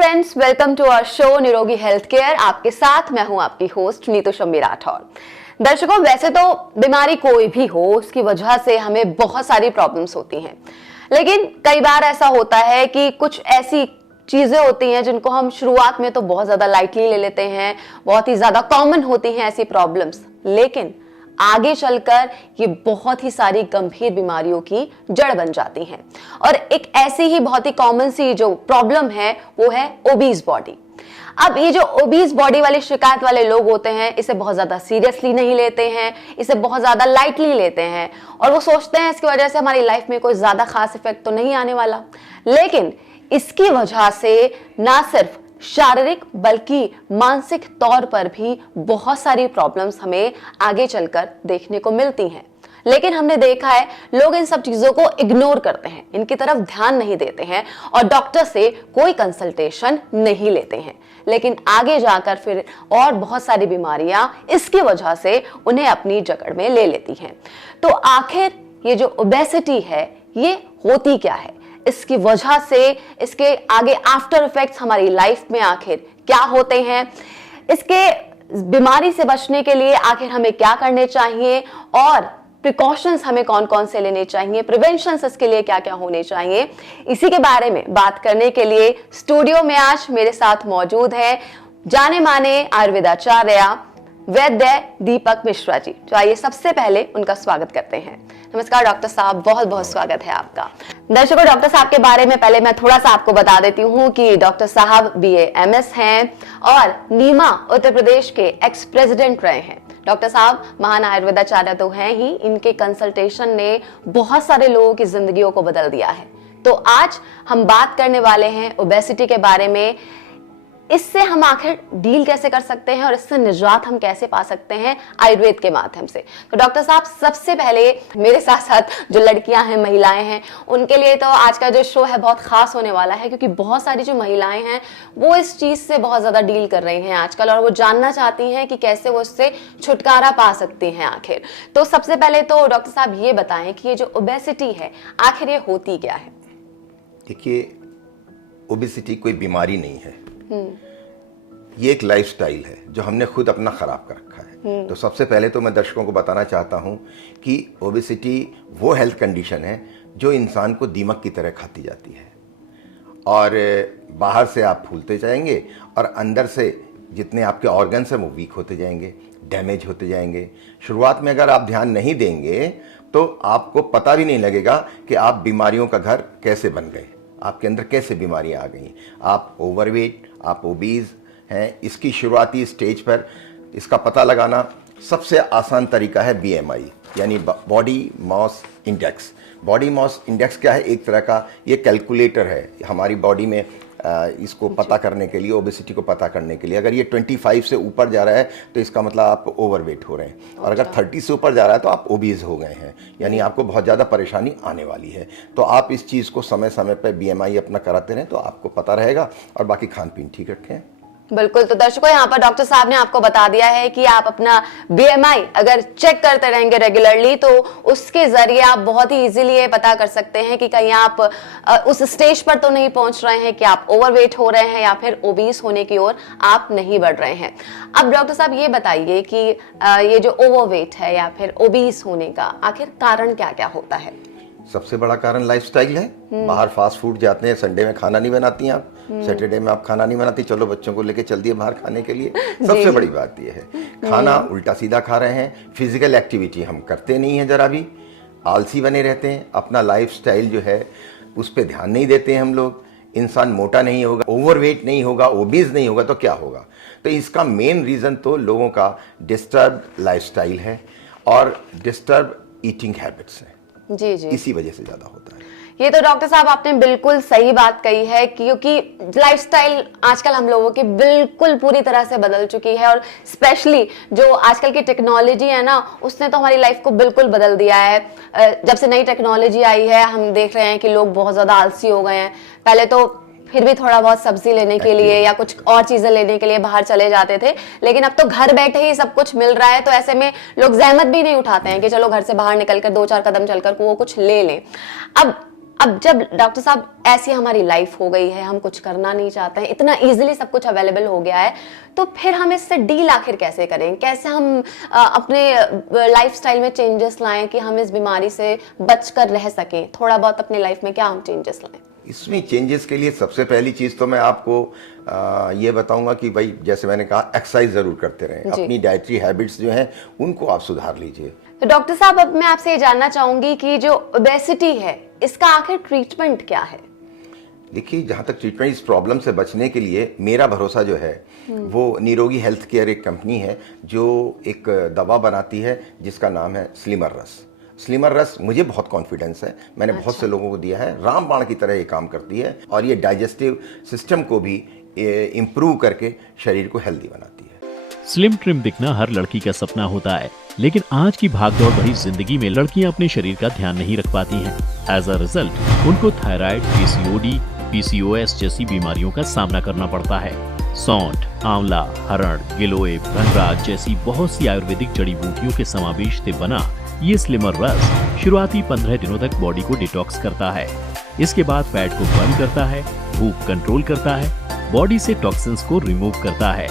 Friends, welcome to our show Nirogi health care. आपके साथ मैं हूं आपकी होस्ट नीतू शम्मी राठौर। दर्शकों, वैसे तो बीमारी कोई भी हो, उसकी वजह से हमें बहुत सारी प्रॉब्लम्स होती हैं, लेकिन कई बार ऐसा होता है कि कुछ ऐसी चीजें होती हैं जिनको हम शुरुआत में तो बहुत ज्यादा लाइटली ले लेते हैं, बहुत ही ज्यादा कॉमन होती हैं ऐसी प्रॉब्लम्स, लेकिन आगे चलकर ये बहुत ही सारी गंभीर बीमारियों की जड़ बन जाती हैं। और एक ऐसी ही बहुत ही कॉमन सी जो प्रॉब्लम है वो है ओबीज बॉडी। अब ये जो ओबीज बॉडी वाली शिकायत वाले लोग होते हैं, इसे बहुत ज्यादा सीरियसली नहीं लेते हैं, इसे बहुत ज्यादा लाइटली लेते हैं और वो सोचते हैं इसकी वजह से हमारी लाइफ में कोई ज्यादा खास इफेक्ट तो नहीं आने वाला। लेकिन इसकी वजह से ना सिर्फ शारीरिक बल्कि मानसिक तौर पर भी बहुत सारी प्रॉब्लम्स हमें आगे चलकर देखने को मिलती हैं। लेकिन हमने देखा है लोग इन सब चीजों को इग्नोर करते हैं, इनकी तरफ ध्यान नहीं देते हैं और डॉक्टर से कोई कंसल्टेशन नहीं लेते हैं। लेकिन आगे जाकर फिर और बहुत सारी बीमारियां इसकी वजह से उन्हें अपनी जकड़ में ले लेती हैं। तो आखिर ये जो ओबेसिटी है ये होती क्या है, इसकी वजह से इसके आगे आफ्टर इफेक्ट्स हमारी लाइफ में आखिर क्या होते हैं, इसके बीमारी से बचने के लिए आखिर हमें क्या करने चाहिए और प्रिकॉशंस हमें कौन कौन से लेने चाहिए, प्रिवेंशंस इसके लिए क्या क्या होने चाहिए, इसी के बारे में बात करने के लिए स्टूडियो में आज मेरे साथ मौजूद है जाने माने आयुर्वेदाचार्य वैद्य दीपक मिश्रा जी। तो आइए सबसे पहले उनका स्वागत करते हैं। नमस्कार डॉक्टर साहब, बहुत बहुत स्वागत है आपका। दर्शकों, डॉक्टर साहब के बारे में पहले मैं थोड़ा सा आपको बता देती हूँ कि डॉक्टर साहब BA MS हैं और नीमा उत्तर प्रदेश के एक्स प्रेसिडेंट रहे हैं। डॉक्टर साहब महान आयुर्वेदाचार्य तो हैं ही, इनके कंसल्टेशन ने बहुत सारे लोगों की जिंदगियों को बदल दिया है। तो आज हम बात करने वाले हैं ओबेसिटी के बारे में, इससे हम आखिर डील कैसे कर सकते हैं और इससे निजात हम कैसे पा सकते हैं आयुर्वेद के माध्यम से। तो डॉक्टर साहब, सबसे पहले मेरे साथ साथ जो लड़कियां हैं, महिलाएं हैं, उनके लिए तो आज का जो शो है बहुत खास होने वाला है, क्योंकि बहुत सारी जो महिलाएं हैं वो इस चीज से बहुत ज्यादा डील कर रही हैं आजकल और वो जानना चाहती हैं कि कैसे वो इससे छुटकारा पा सकती हैं आखिर। तो सबसे पहले तो डॉक्टर साहब ये बताएं कि ये जो ओबेसिटी है आखिर ये होती क्या है? देखिए, ओबेसिटी कोई बीमारी नहीं है, ये एक लाइफस्टाइल है जो हमने खुद अपना खराब कर रखा है। तो सबसे पहले तो मैं दर्शकों को बताना चाहता हूं कि ओबेसिटी वो हेल्थ कंडीशन है जो इंसान को दीमक की तरह खाती जाती है और बाहर से आप फूलते जाएंगे और अंदर से जितने आपके ऑर्गन्स हैं वो वीक होते जाएंगे, डैमेज होते जाएंगे। शुरुआत में अगर आप ध्यान नहीं देंगे तो आपको पता भी नहीं लगेगा कि आप बीमारियों का घर कैसे बन गए, आपके अंदर कैसे बीमारियां आ गई। आप ओवरवेट, आप ओबीज हैं। इसकी शुरुआती स्टेज पर इसका पता लगाना सबसे आसान तरीका है BMI, यानी body mass index. Body mass index क्या है? एक तरह का ये कैलकुलेटर है हमारी बॉडी में, इसको पता करने के लिए, ओबेसिटी को पता करने के लिए। अगर ये 25 से ऊपर जा रहा है तो इसका मतलब आप ओवरवेट हो रहे हैं, और अगर 30 से ऊपर जा रहा है तो आप ओबीज हो गए हैं, यानी आपको बहुत ज़्यादा परेशानी आने वाली है। तो आप इस चीज़ को समय समय पर BMI अपना कराते रहें तो आपको पता रहेगा, और बाकी खान पीन ठीक रखें। बिल्कुल। तो दर्शकों, यहाँ पर डॉक्टर साहब ने आपको बता दिया है कि आप अपना BMI अगर चेक करते रहेंगे रेगुलरली तो उसके जरिए आप बहुत ही इजीली ये पता कर सकते हैं कि कहीं आप उस स्टेज पर तो नहीं पहुंच रहे हैं कि आप ओवरवेट हो रहे हैं या फिर ओबीस होने की ओर आप नहीं बढ़ रहे हैं। अब डॉक्टर साहब ये बताइए कि ये जो ओवरवेट है या फिर ओबीस होने का आखिर कारण क्या क्या होता है? सबसे बड़ा कारण लाइफस्टाइल है। बाहर फास्ट फूड जाते हैं, संडे में खाना नहीं बनाती हैं आप, सैटरडे में आप खाना नहीं बनाती, चलो बच्चों को लेके चल दिए बाहर खाने के लिए। सबसे बड़ी बात यह है, खाना उल्टा सीधा खा रहे हैं, फिजिकल एक्टिविटी हम करते नहीं हैं, जरा भी आलसी बने रहते हैं, अपना लाइफस्टाइल जो है उस पर ध्यान नहीं देते हैं हम लोग। इंसान मोटा नहीं होगा, ओवरवेट नहीं होगा, ओबीज नहीं होगा तो क्या होगा? तो इसका मेन रीज़न तो लोगों का डिस्टर्ब लाइफस्टाइल है और डिस्टर्ब ईटिंग हैबिट्स हैं। जी जी, इसी वजह से ज्यादा होता है। ये तो डॉक्टर साहब आपने बिल्कुल सही बात कही है, क्योंकि लाइफस्टाइल आजकल हम लोगों की बिल्कुल पूरी तरह से बदल चुकी है और स्पेशली जो आजकल की टेक्नोलॉजी है ना, उसने तो हमारी लाइफ को बिल्कुल बदल दिया है। जब से नई टेक्नोलॉजी आई है हम देख रहे हैं कि लोग बहुत ज्यादा आलसी हो गए हैं। पहले तो फिर भी थोड़ा बहुत सब्जी लेने के लिए या कुछ और चीजें लेने के लिए बाहर चले जाते थे, लेकिन अब तो घर बैठे ही सब कुछ मिल रहा है, तो ऐसे में लोग जहमत भी नहीं उठाते हैं कि चलो घर से बाहर निकलकर 2-4 कदम चलकर वो कुछ ले लें। अब अब जब डॉक्टर साहब ऐसी हमारी लाइफ हो गई है, हम कुछ करना नहीं चाहते हैं, इतना इजीली सब कुछ अवेलेबल हो गया है, तो फिर हम इससे डील आखिर कैसे करें? कैसे हम अपने लाइफस्टाइल में चेंजेस लाएं कि हम इस बीमारी से बचकर रह सकें? थोड़ा बहुत अपने लाइफ में क्या हम चेंजेस लाएं? इसमें चेंजेस के लिए सबसे पहली चीज़ तो मैं आपको ये बताऊंगा कि भाई जैसे मैंने कहा एक्सरसाइज ज़रूर करते रहें, अपनी डाइटरी हैबिट्स जो हैं उनको आप सुधार लीजिए। तो डॉक्टर साहब, अब मैं आपसे ये जानना चाहूंगी कि जो ओबेसिटी है, इसका आखिर ट्रीटमेंट क्या है? देखिए, जहाँ तक ट्रीटमेंट इस प्रॉब्लम से बचने के लिए मेरा भरोसा जो है वो निरोगी हेल्थ केयर एक कंपनी है जो एक दवा बनाती है जिसका नाम है स्लिमर रस। स्लिमर रस मुझे बहुत कॉन्फिडेंस है, मैंने बहुत से लोगों को दिया है, रामबाण की तरह ये काम करती है और ये डाइजेस्टिव सिस्टम को भी इम्प्रूव करके शरीर को हेल्दी बनाती है। स्लिम ट्रिम दिखना हर लड़की का सपना होता है, लेकिन आज की भागदौड़ भरी जिंदगी में लड़कियां अपने शरीर का ध्यान नहीं रख पाती हैं। एज अ रिजल्ट उनको थायराइड, पीसीओडी, पीसीओएस जैसी बीमारियों का सामना करना पड़ता है। सौंठ, आंवला, हरण, गिलोय, भंगराज जैसी बहुत सी आयुर्वेदिक जड़ी बूटियों के समावेश से बना ये स्लिमर रस शुरुआती 15 दिनों तक बॉडी को डिटॉक्स करता है। इसके बाद फैट को बर्न करता है, भूख कंट्रोल करता है, बॉडी से टॉक्सिन्स को रिमूव करता है।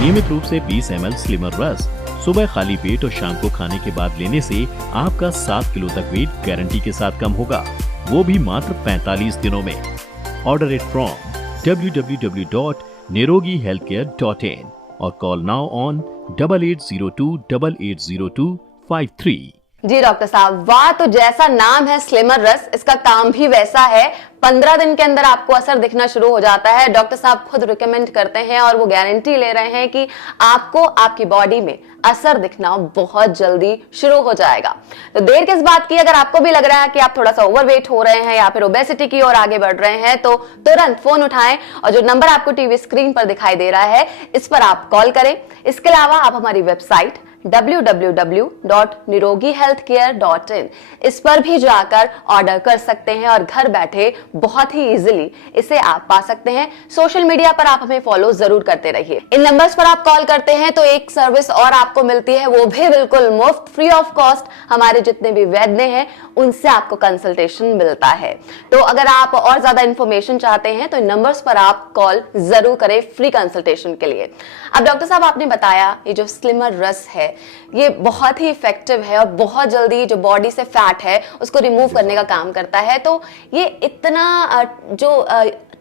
नियमित रूप से 20 ml स्लिमर रस सुबह खाली पेट और शाम को खाने के बाद लेने से आपका 7 किलो तक वेट गारंटी के साथ कम होगा, वो भी मात्र 45 दिनों में। ऑर्डर इट फ्रॉम www.nirogihealthcare.in और कॉल नाउ ऑन 8802880253। जी डॉक्टर साहब, वाह! तो जैसा नाम है स्लिमर रस, इसका काम भी वैसा है। 15 दिन के अंदर आपको असर दिखना शुरू हो जाता है। डॉक्टर साहब खुद रिकमेंड करते हैं और वो गारंटी ले रहे हैं कि आपको आपकी बॉडी में असर दिखना बहुत जल्दी शुरू हो जाएगा। तो देर किस बात की? अगर आपको भी लग रहा है कि आप थोड़ा सा ओवरवेट हो रहे हैं या फिर ओबेसिटी की ओर आगे बढ़ रहे हैं, तो तुरंत फोन उठाएं और जो नंबर आपको टीवी स्क्रीन पर दिखाई दे रहा है, इस पर आप कॉल करें। इसके अलावा आप हमारी वेबसाइट www.nirogihealthcare.in इस पर भी जाकर ऑर्डर कर सकते हैं और घर बैठे बहुत ही इजीली इसे आप पा सकते हैं। सोशल मीडिया पर आप हमें फॉलो जरूर करते रहिए। इन नंबर्स पर आप कॉल करते हैं तो एक सर्विस और आपको मिलती है, वो भी बिल्कुल मुफ्त, फ्री ऑफ कॉस्ट। हमारे जितने भी वैद्य हैं उनसे आपको कंसल्टेशन मिलता है। तो अगर आप और ज्यादा इंफॉर्मेशन चाहते हैं तो इन नंबर्स पर आप कॉल जरूर करें फ्री कंसल्टेशन के लिए। अब डॉक्टर साहब, आपने बताया ये जो स्लिमर रस है ये बहुत ही इफेक्टिव है और बहुत जल्दी जो बॉडी से फैट है उसको रिमूव करने का काम करता है। तो ये इतना जो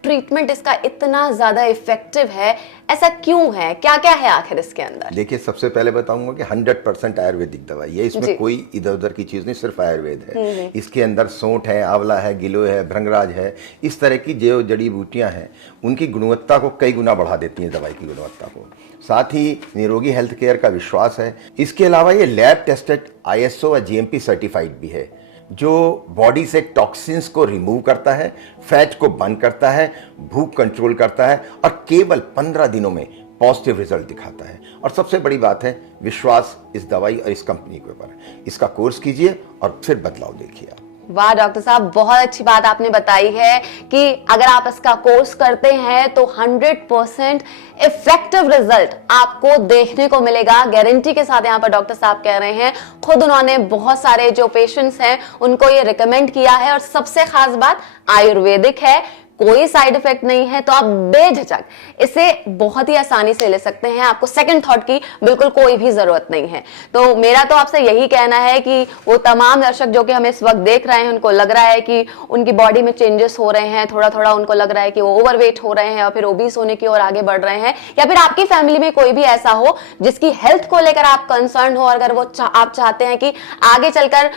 ट्रीटमेंट इसका इतना ज्यादा इफेक्टिव है, ऐसा क्यों है? क्या क्या है आखिर इसके अंदर? देखिए, सबसे पहले बताऊंगा कि 100% आयुर्वेदिक दवाई है, इसमें कोई इधर उधर की चीज नहीं, सिर्फ आयुर्वेद है। इसके अंदर सौंठ है, आंवला है, गिलोय है, भृंगराज है, इस तरह की जो जड़ी बूटियां हैं उनकी गुणवत्ता को कई गुना बढ़ा देती हैं, दवाई की गुणवत्ता को। साथ ही निरोगी हेल्थ केयर का विश्वास है। इसके अलावा ये लैब टेस्टेड ISO और GMP सर्टिफाइड भी है, जो बॉडी से टॉक्सिन्स को रिमूव करता है, फैट को बर्न करता है, भूख कंट्रोल करता है और केवल 15 दिनों में पॉजिटिव रिजल्ट दिखाता है। और सबसे बड़ी बात है विश्वास इस दवाई और इस कंपनी के ऊपर। इसका कोर्स कीजिए और फिर बदलाव देखिए आप। वाह डॉक्टर साहब, बहुत अच्छी बात आपने बताई है कि अगर आप इसका कोर्स करते हैं तो 100% इफेक्टिव रिजल्ट आपको देखने को मिलेगा, गारंटी के साथ। यहाँ पर डॉक्टर साहब कह रहे हैं, खुद उन्होंने बहुत सारे जो पेशेंट्स हैं उनको ये रिकमेंड किया है और सबसे खास बात आयुर्वेदिक है, कोई साइड इफेक्ट नहीं है। तो आप बेझिझक इसे बहुत ही आसानी से ले सकते हैं, आपको सेकंड थॉट की बिल्कुल कोई भी जरूरत नहीं है। तो मेरा तो आपसे यही कहना है कि वो तमाम दर्शक जो कि हमें इस वक्त देख रहे हैं, उनको लग रहा है कि उनकी बॉडी में चेंजेस हो रहे हैं, थोड़ा थोड़ा उनको लग रहा है कि वो ओवरवेट हो रहे हैं और फिर ओबीस होने की ओर आगे बढ़ रहे हैं, या फिर आपकी फैमिली में कोई भी ऐसा हो जिसकी हेल्थ को लेकर आप कंसर्न हो, अगर वो आप चाहते हैं कि आगे चलकर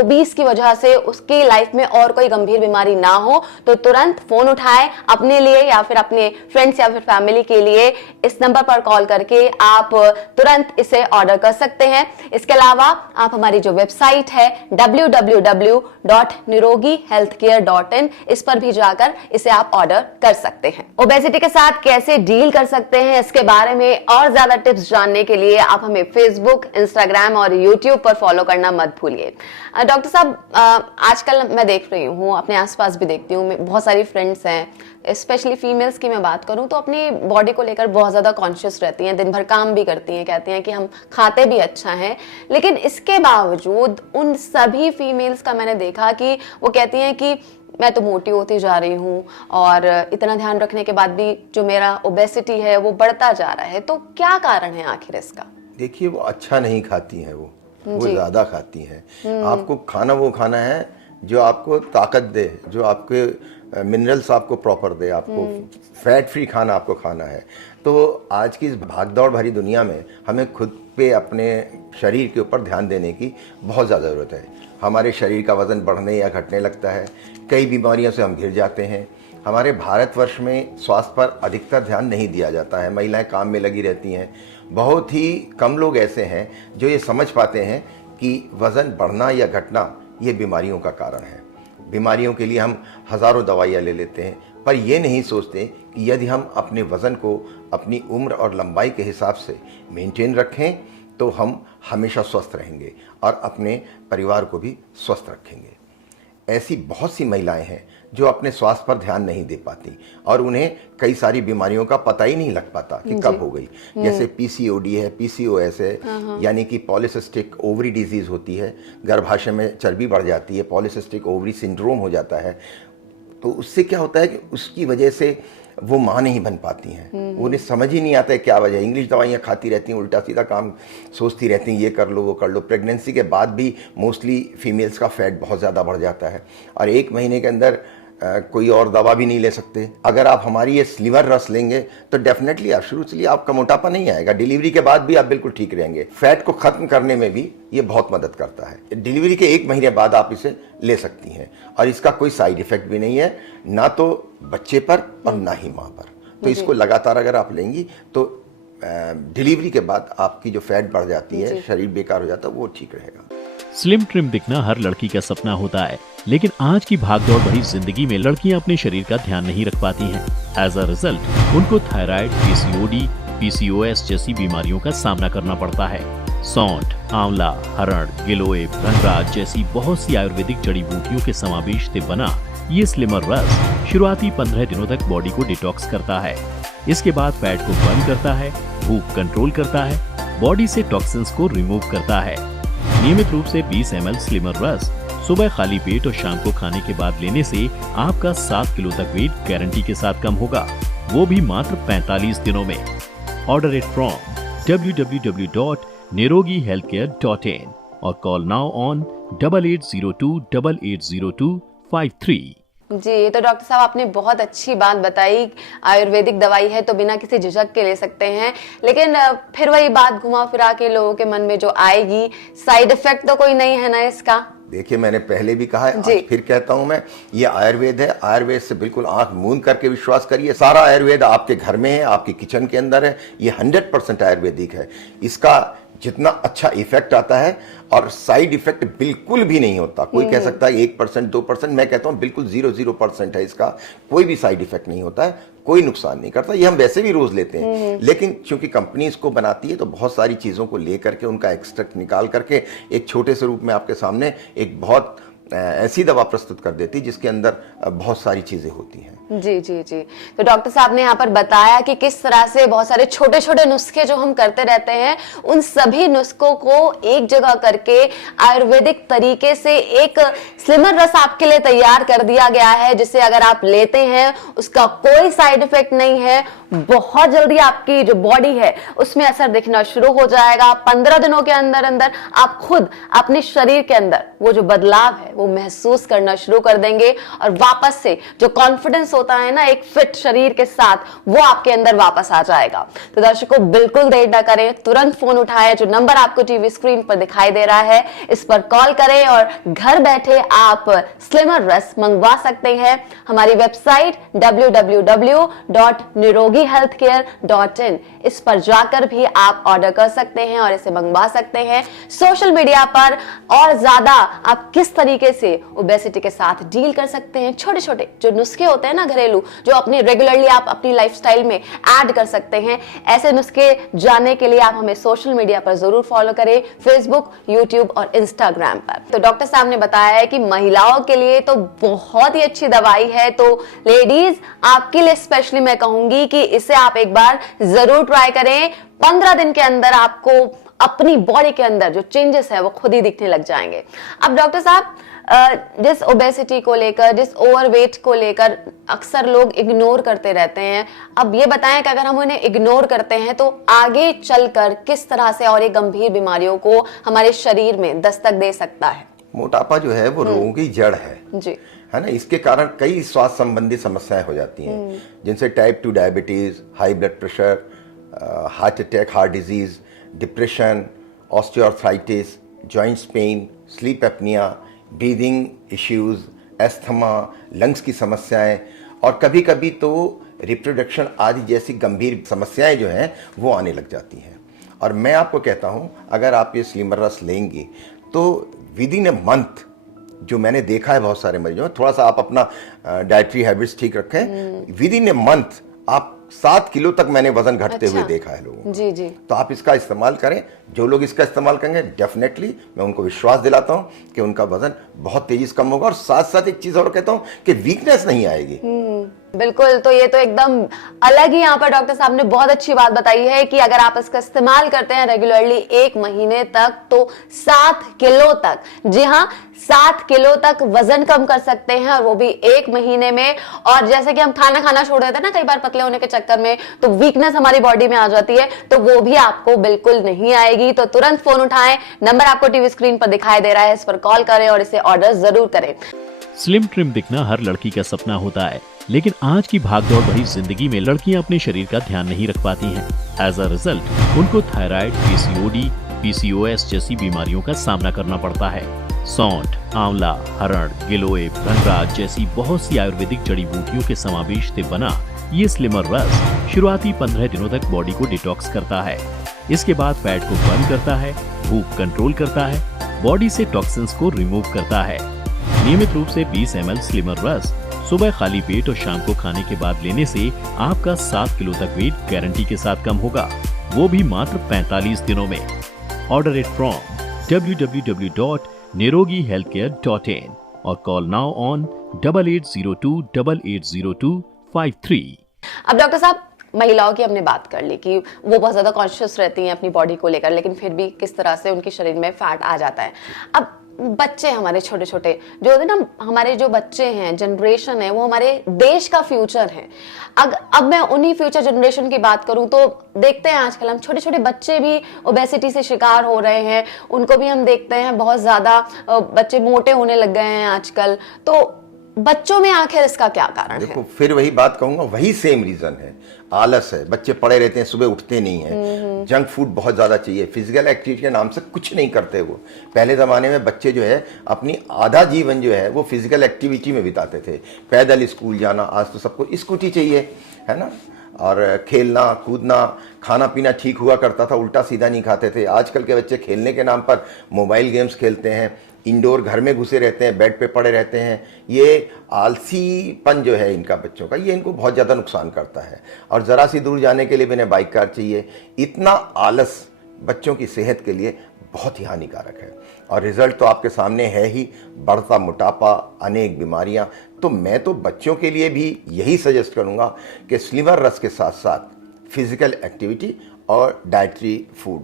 ओबीस की वजह से उसकी लाइफ में और कोई गंभीर बीमारी ना हो, तो तुरंत फोन उठाएं अपने लिए या फिर अपने फ्रेंड्स या फिर फैमिली के लिए। इस नंबर पर कॉल करके आप तुरंत इसे ऑर्डर कर सकते हैं। इसके अलावा आप हमारी जो वेबसाइट है www.nirogihealthcare.in इस पर भी जाकर इसे आप ऑर्डर कर सकते हैं। ओबेसिटी के साथ कैसे डील कर सकते हैं, इसके बारे में और ज्यादा टिप्स जानने के लिए आप हमें फेसबुक, इंस्टाग्राम और यूट्यूब पर फॉलो करना मत भूलिए। डॉक्टर साहब, आजकल मैं देख रही हूँ, अपने आसपास भी देखती हूँ, बहुत सारी फ्रेंड्स हैं, स्पेशली फीमेल्स की मैं बात करूं तो अपनी बॉडी को लेकर बहुत ज़्यादा कॉन्शियस रहती हैं, दिन भर काम भी करती हैं, कहती हैं कि हम खाते भी अच्छा हैं, लेकिन इसके बावजूद उन सभी फीमेल्स का मैंने देखा कि वो कहती हैं कि मैं तो मोटी होती जा रही हूँ और इतना ध्यान रखने के बाद भी जो मेरा ओबेसिटी है वो बढ़ता जा रहा है। तो क्या कारण है आखिर इसका? देखिए, वो अच्छा नहीं खाती हैं, वो ज़्यादा खाती हैं। आपको खाना वो खाना है जो आपको ताकत दे, जो आपके मिनरल्स आपको प्रॉपर दे, आपको फैट फ्री खाना आपको खाना है। तो आज की इस भागदौड़ भरी दुनिया में हमें खुद पे, अपने शरीर के ऊपर ध्यान देने की बहुत ज़्यादा ज़रूरत है। हमारे शरीर का वज़न बढ़ने या घटने लगता है, कई बीमारियों से हम घिर जाते हैं। हमारे भारतवर्ष में स्वास्थ्य पर अधिकतर ध्यान नहीं दिया जाता है, महिलाएं काम में लगी रहती हैं। बहुत ही कम लोग ऐसे हैं जो ये समझ पाते हैं कि वज़न बढ़ना या घटना ये बीमारियों का कारण है। बीमारियों के लिए हम हज़ारों दवाइयाँ ले लेते हैं, पर ये नहीं सोचते कि यदि हम अपने वज़न को अपनी उम्र और लंबाई के हिसाब से मेंटेन रखें तो हम हमेशा स्वस्थ रहेंगे और अपने परिवार को भी स्वस्थ रखेंगे। ऐसी बहुत सी महिलाएं हैं जो अपने स्वास्थ्य पर ध्यान नहीं दे पाती और उन्हें कई सारी बीमारियों का पता ही नहीं लग पाता कि कब हो गई। जैसे पीसीओडी है, पीसीओएस है, यानी कि पॉलीसिस्टिक ओवरी डिजीज होती है, गर्भाशय में चर्बी बढ़ जाती है, पॉलीसिस्टिक ओवरी सिंड्रोम हो जाता है। तो उससे क्या होता है कि उसकी वजह से वो माँ नहीं बन पाती हैं, उन्हें समझ ही नहीं आता है क्या वजह। इंग्लिश दवाइयाँ खाती रहती हैं, उल्टा सीधा काम सोचती रहती हैं, ये कर लो वो कर लो। प्रेगनेंसी के बाद भी मोस्टली फीमेल्स का फैट बहुत ज़्यादा बढ़ जाता है और 1 महीने के अंदर कोई और दवा भी नहीं ले सकते। अगर आप हमारी ये स्लिवर रस लेंगे तो डेफिनेटली आप शुरू से आपका मोटापा नहीं आएगा, डिलीवरी के बाद भी आप बिल्कुल ठीक रहेंगे। फैट को खत्म करने में भी ये बहुत मदद करता है। डिलीवरी के 1 महीने बाद आप इसे ले सकती हैं और इसका कोई साइड इफेक्ट भी नहीं है, ना तो बच्चे पर और ना ही माँ पर। तो इसको लगातार अगर आप लेंगी तो डिलीवरी के बाद आपकी जो फैट बढ़ जाती है, शरीर बेकार हो जाता है, वो ठीक रहेगा। स्लिम ट्रिम दिखना हर लड़की का सपना होता है, लेकिन आज की भागदौड़ भरी जिंदगी में लड़कियां अपने शरीर का ध्यान नहीं रख पाती हैं। एज अ रिजल्ट उनको थायराइड, पीसीओडी, पीसीओएस जैसी बीमारियों का सामना करना पड़ता है। सौंठ, आंवला, हरण, गिलोय, भृंगराज जैसी बहुत सी आयुर्वेदिक जड़ी बूटियों के समावेश से बना ये स्लिमर रस शुरुआती 15 दिनों तक बॉडी को डिटॉक्स करता है। इसके बाद फैट को बर्न करता है, भूख कंट्रोल करता है, बॉडी से टॉक्सिन्स को रिमूव करता है। नियमित रूप से 20 ml स्लिमर रस सुबह खाली पेट और शाम को खाने के बाद लेने से आपका 7 किलो तक वेट गारंटी के साथ कम होगा, वो भी मात्र 45 दिनों में। ऑर्डर इट फ्रॉम www.nirogihealthcare.in और कॉल नाउ ऑन 8802880253। जी, तो डॉक्टर साहब आपने बहुत अच्छी बात बताई। आयुर्वेदिक दवाई है तो बिना किसी झिझक के ले सकते हैं, लेकिन फिर वही बात घुमा फिरा के लोगों के मन में जो आएगी, साइड इफेक्ट तो कोई नहीं है ना इसका? देखिए, मैंने पहले भी कहा है, आज फिर कहता हूं मैं, ये आयुर्वेद है। आयुर्वेद से बिल्कुल आंख मूंद करके विश्वास करिए। सारा आयुर्वेद आपके घर में है, आपके किचन के अंदर है। ये 100% आयुर्वेदिक है। इसका जितना अच्छा इफेक्ट आता है और साइड इफेक्ट बिल्कुल भी नहीं होता। कोई कह सकता है 1%, 2%, मैं कहता हूं बिल्कुल 0% है। इसका कोई भी साइड इफेक्ट नहीं होता है, कोई नुकसान नहीं करता। ये हम वैसे भी रोज लेते हैं, लेकिन चूंकि कंपनी इसको बनाती है तो बहुत सारी चीजों को ले करके, उनका एक्सट्रैक्ट निकाल करके एक छोटे से रूप में आपके सामने एक बहुत ऐसी दवा प्रस्तुत कर देती है जिसके अंदर बहुत सारी चीजें होती हैं। जी जी जी। तो डॉक्टर साहब ने यहाँ पर बताया कि किस तरह से बहुत सारे छोटे छोटे नुस्खे जो हम करते रहते हैं, उन सभी नुस्खों को एक जगह करके आयुर्वेदिक तरीके से एक स्लिमर रस आपके लिए तैयार कर दिया गया है, जिसे अगर आप लेते हैं उसका कोई साइड इफेक्ट नहीं है। बहुत जल्दी आपकी जो बॉडी है उसमें असर दिखना शुरू हो जाएगा। 15 दिनों के अंदर अंदर आप खुद अपने शरीर के अंदर वो जो बदलाव है वो महसूस करना शुरू कर देंगे और वापस से जो कॉन्फिडेंस होता है ना एक फिट शरीर के साथ, वो आपके अंदर वापस आ जाएगा। तो दर्शकों, बिल्कुल देर न करें, तुरंत फोन उठाएं। जो नंबर आपको टीवी स्क्रीन पर दिखाई दे रहा है, इस पर कॉल करें और घर बैठे आप स्लिमर रस मंगवा सकते हैं। हमारी वेबसाइट www.nirogihealthcare.in, इस पर जाकर भी आप ऑर्डर कर सकते हैं और इसे मंगवा सकते हैं। सोशल मीडिया पर और ज्यादा आप किस तरीके तरीके से ओबेसिटी के साथ डील कर सकते हैं। छोटे छोटे जो नुस्खे होते हैं ना घरेलू, जो अपने रेगुलरली आप अपनी लाइफस्टाइल में ऐड कर सकते हैं, ऐसे नुस्खे जानने के लिए आप हमें सोशल मीडिया पर जरूर फॉलो करें, फेसबुक, यूट्यूब और इंस्टाग्राम पर। तो डॉक्टर साहब ने बताया है कि महिलाओं के लिए तो बहुत ही अच्छी दवाई है, तो लेडीज आपके लिए स्पेशली मैं कहूंगी कि इसे आप एक बार जरूर ट्राई करें। 15 दिन के अंदर आपको अपनी बॉडी के अंदर जो चेंजेस है वो खुद ही दिखने लग जाएंगे। अब डॉक्टर साहब, जिस ओबेसिटी को लेकर, जिस ओवरवेट को लेकर अक्सर लोग इग्नोर करते रहते हैं, अब ये बताएं कि अगर हम उन्हें इग्नोर करते हैं तो आगे चलकर किस तरह से और ये गंभीर बीमारियों को हमारे शरीर में दस्तक दे सकता है? मोटापा जो है वो रोगों की जड़ है जी, है ना। इसके कारण कई स्वास्थ्य संबंधी समस्याएं हो जाती हैं, जिनसे type 2 diabetes, high blood pressure, heart attack, heart disease, depression, osteoarthritis, joints pain, sleep apnoea, breathing issues, asthma, lungs की समस्याएं और कभी कभी तो रिप्रोडक्शन आदि जैसी गंभीर समस्याएं जो हैं वो आने लग जाती हैं। और मैं आपको कहता हूं, अगर आप ये स्लिमर रस लेंगे तो विद इन ए मंथ, जो मैंने देखा है बहुत सारे मरीजों में, थोड़ा सा आप अपना डाइटरी हैबिट्स ठीक रखें, विद इन ए मंथ आप 7 किलो तक मैंने वजन घटते हुए देखा है लोगों को। जी जी। तो आप इसका इस्तेमाल करें। जो लोग इसका इस्तेमाल करेंगे डेफिनेटली मैं उनको विश्वास दिलाता हूं कि उनका वजन बहुत तेजी से कम होगा। और साथ साथ एक चीज और कहता हूं कि वीकनेस नहीं आएगी। बिल्कुल, तो ये तो एकदम अलग ही यहाँ पर डॉक्टर साहब ने बहुत अच्छी बात बताई है कि अगर आप इसका इस्तेमाल करते हैं रेगुलरली 1 महीने तक तो 7 किलो तक, जी हाँ 7 किलो तक वजन कम कर सकते हैं, और वो भी 1 महीने में। और जैसे कि हम खाना खाना छोड़ देते हैं ना कई बार पतले होने के चक्कर में, तो वीकनेस हमारी बॉडी में आ जाती है, तो वो भी आपको बिल्कुल नहीं आएगी। तो तुरंत फोन उठाएं, नंबर आपको टीवी स्क्रीन पर दिखाई दे रहा है, इस पर कॉल करें और इसे ऑर्डर जरूर करें। स्लिम ट्रिम दिखना हर लड़की का सपना होता है, लेकिन आज की भागदौड़ भरी जिंदगी में लड़कियां अपने शरीर का ध्यान नहीं रख पाती हैं। एज अ रिजल्ट उनको थायराइड, पीसीओडी, पीसीओएस जैसी बीमारियों का सामना करना पड़ता है। सौंठ, आंवला, हरण, गिलोय, भंगराज जैसी बहुत सी आयुर्वेदिक जड़ी बूटियों के समावेश से बना ये स्लिमर रस शुरुआती 15 दिनों तक बॉडी को डिटॉक्स करता है। इसके बाद फैट को बर्न करता है, भूख कंट्रोल करता है, बॉडी से टॉक्सिन्स को रिमूव करता है। नियमित रूप से 20 ml स्लिमर रस सुबह खाली पेट और शाम को खाने के बाद लेने से आपका 7 किलो तक वेट गारंटी के साथ कम होगा, वो भी मात्र 45 दिनों में। ऑर्डर इट फ्रॉम www.nirogihealthcare.in और कॉल नाउ ऑन 8802880253। अब डॉक्टर साहब, महिलाओं की हमने बात कर ली कि वो बहुत ज्यादा कॉन्शियस रहती हैं अपनी बॉडी को लेकर, लेकिन फिर भी किस तरह से उनके शरीर में फैट आ जाता है। अब बच्चे हमारे छोटे छोटे जो होते हैं ना, हमारे जो बच्चे हैं, जनरेशन है, वो हमारे देश का फ्यूचर है। अब मैं उन्हीं फ्यूचर जनरेशन की बात करूं तो देखते हैं आजकल हम छोटे छोटे बच्चे भी ओबेसिटी से शिकार हो रहे हैं, उनको भी हम देखते हैं बहुत ज्यादा बच्चे मोटे होने लग गए हैं आजकल। तो बच्चों में आखिर इसका क्या कारण है? देखो, फिर वही बात कहूंगा, वही सेम रीजन है, आलस है। बच्चे पड़े रहते हैं, सुबह उठते नहीं हैं, जंक फूड बहुत ज्यादा चाहिए, फिजिकल एक्टिविटी के नाम से कुछ नहीं करते वो। पहले जमाने में बच्चे जो है अपनी आधा जीवन जो है वो फिजिकल एक्टिविटी में बिताते थे, पैदल स्कूल जाना। आज तो सबको स्कूटी चाहिए, है ना, और खेलना कूदना, खाना पीना ठीक हुआ करता था, उल्टा सीधा नहीं खाते थे। आजकल के बच्चे खेलने के नाम पर मोबाइल गेम्स खेलते हैं, इंडोर घर में घुसे रहते हैं, बेड पे पड़े रहते हैं। ये आलसीपन जो है इनका बच्चों का, ये इनको बहुत ज़्यादा नुकसान करता है। और ज़रा सी दूर जाने के लिए भी इन्हें बाइक कार चाहिए। इतना आलस बच्चों की सेहत के लिए बहुत ही हानिकारक है, और रिजल्ट तो आपके सामने है ही, बढ़ता मोटापा, अनेक बीमारियां। तो मैं तो बच्चों के लिए भी यही सजेस्ट करूंगा कि स्लिमर रस के साथ साथ फिजिकल एक्टिविटी और डाइटरी फूड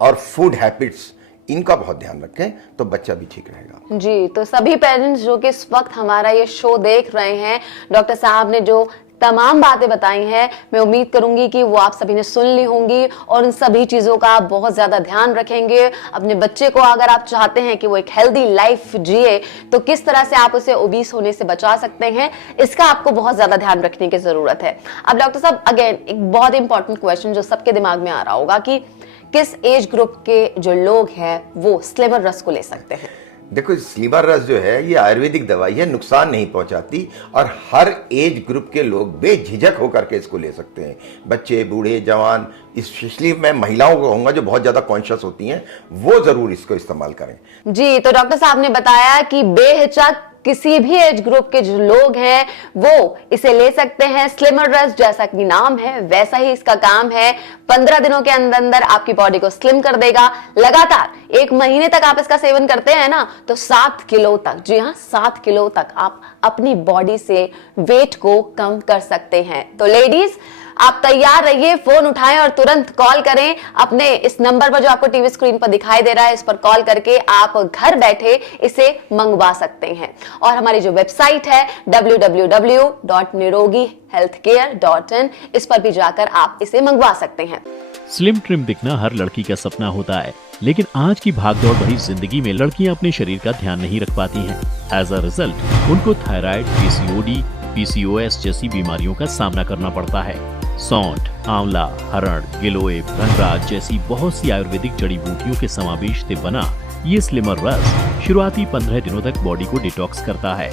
और फूड हैबिट्स, इनका बहुत ध्यान रखें तो बच्चा भी ठीक रहेगा। जी, तो सभी पेरेंट्स जो कि इस वक्त हमारा ये शो देख रहे हैं, डॉक्टर साहब ने जो तमाम बातें बताई हैं, मैं उम्मीद करूंगी कि वो आप सभी ने सुन ली होंगी और उन सभी चीजों का आप बहुत ज्यादा ध्यान रखेंगे। अपने बच्चे को अगर आप चाहते हैं कि वो एक हेल्दी लाइफ जिए, तो किस तरह से आप उसे ओबीस होने से बचा सकते हैं, इसका आपको बहुत ज्यादा ध्यान रखने की जरूरत है। अब डॉक्टर साहब, अगेन एक बहुत इंपॉर्टेंट क्वेश्चन जो सबके दिमाग में आ रहा होगा कि किस एज ग्रुप के जो लोग हैं वो स्लिमर रस को ले सकते हैं? देखो, स्लिमर रस जो है ये आयुर्वेदिक दवाई है, नुकसान नहीं पहुंचाती और हर एज ग्रुप के लोग बेझिझक होकर के इसको ले सकते हैं। बच्चे, बूढ़े, जवान, स्पेशली मैं महिलाओं को कहूंगा जो बहुत ज्यादा कॉन्शियस होती हैं, वो जरूर इसको इस्तेमाल करें। जी, तो डॉक्टर साहब ने बताया कि बेहिचक किसी भी एज ग्रुप के जो लोग हैं वो इसे ले सकते हैं। स्लिमर रस जैसा कि नाम है वैसा ही इसका काम है। 15 दिनों के अंदर अंदर आपकी बॉडी को स्लिम कर देगा। लगातार 1 महीने तक आप इसका सेवन करते हैं ना, तो 7 किलो तक, जी हाँ 7 किलो तक आप अपनी बॉडी से वेट को कम कर सकते हैं। तो लेडीज, आप तैयार रहिए, फोन उठाएं और तुरंत कॉल करें अपने इस नंबर पर जो आपको टीवी स्क्रीन पर दिखाई दे रहा है। इस पर कॉल करके आप घर बैठे इसे मंगवा सकते हैं। और हमारी जो वेबसाइट है www.nirogihealthcare.in, इस पर भी जाकर आप इसे मंगवा सकते हैं। स्लिम ट्रिम दिखना हर लड़की का सपना होता है, लेकिन आज की भागदौड़ भरी जिंदगी में लड़कियां अपने शरीर का ध्यान नहीं रख पाती हैं। एज अ रिजल्ट उनको थायराइड, पीसीओडी, पीसीओएस जैसी बीमारियों का सामना करना पड़ता है। सौंठ, आंवला, हरण, गिलोय, भृंगराज जैसी बहुत सी आयुर्वेदिक जड़ी बूटियों के समावेश से बना ये स्लिमर रस शुरुआती 15 दिनों तक बॉडी को डिटॉक्स करता है।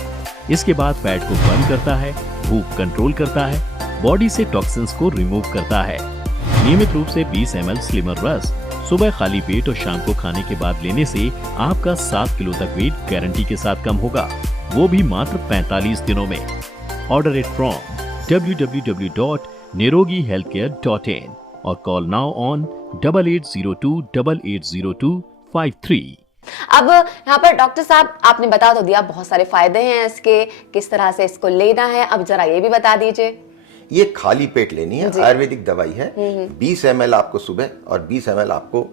इसके बाद फैट को बर्न करता है, भूख कंट्रोल करता है, बॉडी से टॉक्सिन्स को रिमूव करता है। नियमित रूप से 20 ml स्लिमर रस सुबह खाली पेट और शाम को खाने के बाद लेने से आपका 7 किलो तक वेट गारंटी के साथ कम होगा, वो भी मात्र 45 दिनों में। ऑर्डर इट फ्रॉम www.nirogihealthcare.in और कॉल नाउ ऑन 8802880253। अब यहाँ पर डॉक्टर साहब आपने बता तो दिया बहुत सारे फायदे हैं इसके, किस तरह से इसको लेना है, अब जरा ये भी बता दीजिए। ये खाली पेट लेनी है, आयुर्वेदिक दवाई है। 20 ml आपको सुबह और 20 ml आपको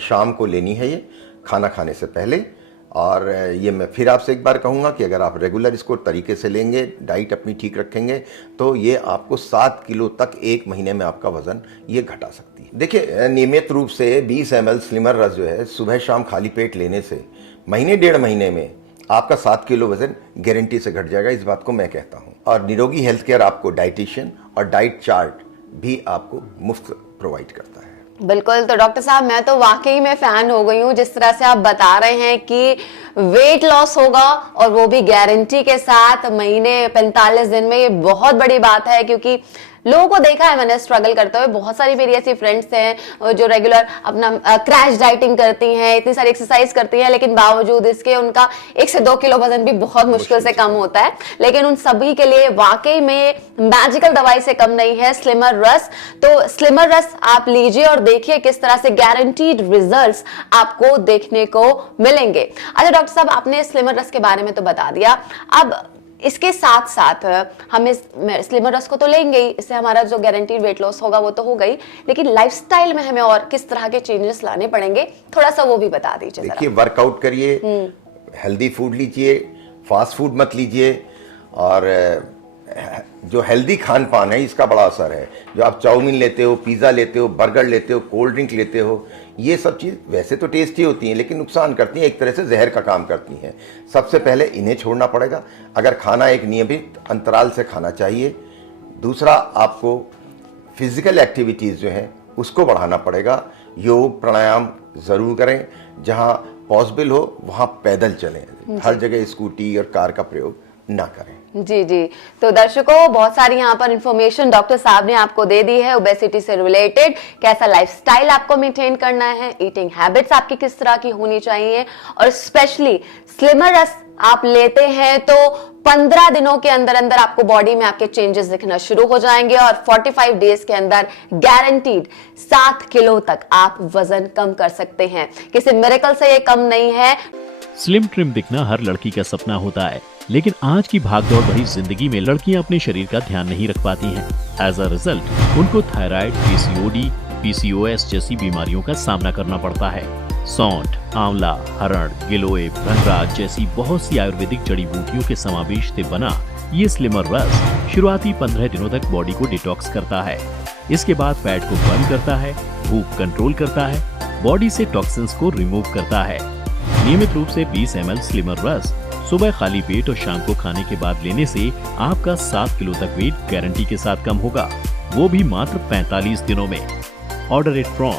शाम को लेनी है, ये खाना खाने से पहले। और ये मैं फिर आपसे एक बार कहूँगा कि अगर आप रेगुलर इसको तरीके से लेंगे, डाइट अपनी ठीक रखेंगे, तो ये आपको 7 किलो तक 1 महीने में आपका वजन ये घटा सकती है। देखिए, नियमित रूप से 20 ml स्लिमर रस जो है सुबह शाम खाली पेट लेने से महीने 1.5 महीने में आपका 7 किलो वजन गारंटी से घट जाएगा, इस बात को मैं कहता हूँ। और निरोगी हेल्थ केयर आपको डाइटिशियन और डाइट चार्ट भी आपको मुफ्त प्रोवाइड करता है। बिल्कुल, तो डॉक्टर साहब मैं तो वाकई में फैन हो गई हूँ जिस तरह से आप बता रहे हैं कि वेट लॉस होगा और वो भी गारंटी के साथ महीने 45 दिन में। ये बहुत बड़ी बात है क्योंकि लोगों को देखा है मैंने स्ट्रगल करते हुए। बहुत सारी मेरी ऐसी फ्रेंड्स हैं जो रेगुलर अपना क्रैश डाइटिंग करती हैं, इतनी सारी एक्सरसाइज करती हैं, लेकिन बावजूद इसके उनका 1 से 2 किलो वजन भी बहुत मुश्किल से कम होता है। लेकिन उन सभी के लिए वाकई में मैजिकल दवाई से कम नहीं है स्लिमर रस। तो स्लिमर रस आप लीजिए और देखिए किस तरह से गारंटीड रिजल्ट्स आपको देखने को मिलेंगे। अच्छा डॉक्टर साहब, आपने स्लिमर रस के बारे में तो बता दिया, अब इसके साथ साथ हम इस स्लिमर रस को तो लेंगे ही, इससे हमारा जो गारंटीड वेट लॉस होगा वो तो होगा ही, लेकिन लाइफस्टाइल में हमें और किस तरह के चेंजेस लाने पड़ेंगे, थोड़ा सा वो भी बता दीजिए। देखिए, वर्कआउट करिए, हेल्दी फूड लीजिए, फास्ट फूड मत लीजिए, और जो हेल्दी खान पान है इसका बड़ा असर है। जो आप चाउमीन लेते हो, पिज़्ज़ा लेते हो, बर्गर लेते हो, कोल्ड ड्रिंक लेते हो, ये सब चीज़ वैसे तो टेस्टी होती हैं लेकिन नुकसान करती हैं, एक तरह से जहर का काम करती हैं। सबसे पहले इन्हें छोड़ना पड़ेगा। अगर खाना एक नियमित अंतराल से खाना चाहिए। दूसरा, आपको फिजिकल एक्टिविटीज़ जो हैं उसको बढ़ाना पड़ेगा। योग प्राणायाम ज़रूर करें, जहाँ पॉसिबल हो वहाँ पैदल चलें, हर जगह स्कूटी और कार का प्रयोग ना करें। जी जी, तो दर्शकों बहुत सारी यहाँ पर इंफॉर्मेशन डॉक्टर साहब ने आपको दे दी है ओबेसिटी से रिलेटेड, कैसा लाइफस्टाइल आपको मेंटेन करना है, ईटिंग हैबिट्स आपकी किस तरह की होनी चाहिए, और स्पेशली स्लिमर रस आप लेते हैं तो 15 दिनों के अंदर अंदर आपको बॉडी में आपके चेंजेस दिखना शुरू हो जाएंगे और 45 डेज के अंदर गारंटीड 7 किलो तक आप वजन कम कर सकते हैं। किसी मिरेकल से ये कम नहीं है। स्लिम ट्रिम दिखना हर लड़की का सपना होता है, लेकिन आज की भागदौड़ भरी जिंदगी में लड़कियां अपने शरीर का ध्यान नहीं रख पाती हैं। एज अ रिजल्ट उनको थायराइड, पीसीओडी, पीसीओएस जैसी बीमारियों का सामना करना पड़ता है। सौंठ, आंवला, हरण, गिलोय, भृंगराज जैसी बहुत सी आयुर्वेदिक जड़ी बूटियों के समावेश से बना ये स्लिमर रस शुरुआती 15 दिनों तक बॉडी को डिटॉक्स करता है। इसके बाद फैट को बर्न करता है, भूख कंट्रोल करता है, बॉडी से टॉक्सिन्स को रिमूव करता है। नियमित रूप से 20 ml स्लिमर रस सुबह खाली पेट और शाम को खाने के बाद लेने से आपका 7 किलो तक वेट गारंटी के साथ कम होगा, वो भी मात्र 45 दिनों में। ऑर्डर इट फ्रॉम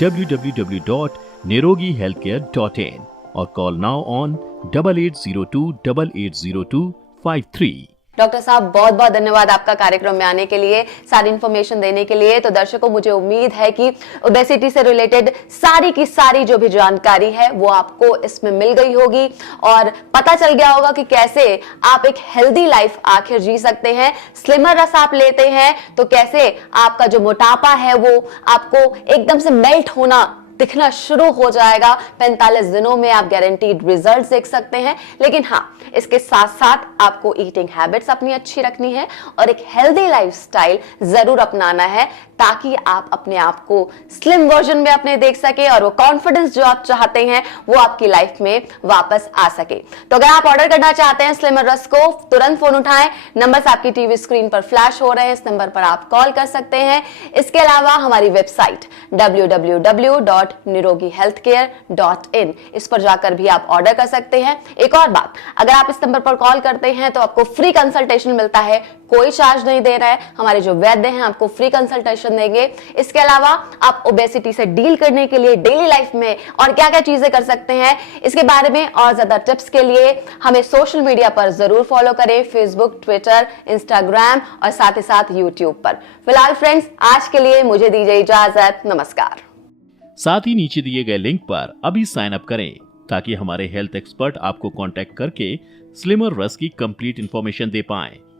www.nirogihealthcare.in और कॉल नाउ ऑन 8802880253। डॉक्टर साहब बहुत बहुत धन्यवाद आपका कार्यक्रम में आने के लिए, सारी इंफॉर्मेशन देने के लिए। तो दर्शकों, मुझे उम्मीद है कि ओबेसिटी से रिलेटेड सारी की सारी जो भी जानकारी है वो आपको इसमें मिल गई होगी और पता चल गया होगा कि कैसे आप एक हेल्दी लाइफ आखिर जी सकते हैं। स्लिमर रस आप लेते हैं तो कैसे आपका जो मोटापा है वो आपको एकदम से मेल्ट होना दिखना शुरू हो जाएगा। 45 दिनों में आप गारंटीड रिजल्ट्स देख सकते हैं। लेकिन हाँ, इसके साथ साथ आपको ईटिंग हैबिट्स अपनी अच्छी रखनी है और एक हेल्दी लाइफस्टाइल जरूर अपनाना है ताकि आप अपने आप को स्लिम वर्जन में अपने देख सके और वो कॉन्फिडेंस जो आप चाहते हैं वो आपकी लाइफ में वापस आ सके। तो अगर आप ऑर्डर करना चाहते हैं स्लिमर रस को, तुरंत फोन उठाएं। नंबर्स आपकी टीवी स्क्रीन पर फ्लैश हो रहे हैं, इस नंबर पर आप कॉल कर सकते हैं। इसके अलावा हमारी वेबसाइट www.nirogihealthcare.in, इस पर जाकर भी आप ऑर्डर कर सकते हैं। एक और बात, अगर आप इस नंबर पर कॉल करते हैं तो आपको फ्री कंसल्टेशन मिलता है, कोई चार्ज नहीं दे रहा है। हमारे जो वैद्य हैं आपको फ्री कंसल्टेशन देंगे। इसके अलावा आप ओबेसिटी से डील करने के लिए डेली लाइफ में और क्या क्या चीजें कर सकते हैं, इसके बारे में और ज्यादा टिप्स के लिए हमें सोशल मीडिया पर जरूर फॉलो करें, फेसबुक, ट्विटर, इंस्टाग्राम और साथ ही साथ यूट्यूब पर। फिलहाल फ्रेंड्स, आज के लिए मुझे दीजिए इजाजत। नमस्कार। साथ ही नीचे दिए गए लिंक पर अभी साइन अप करें ताकि हमारे हेल्थ एक्सपर्ट आपको कांटेक्ट करके स्लिमर रस की कंप्लीट इंफॉर्मेशन दे पाएं।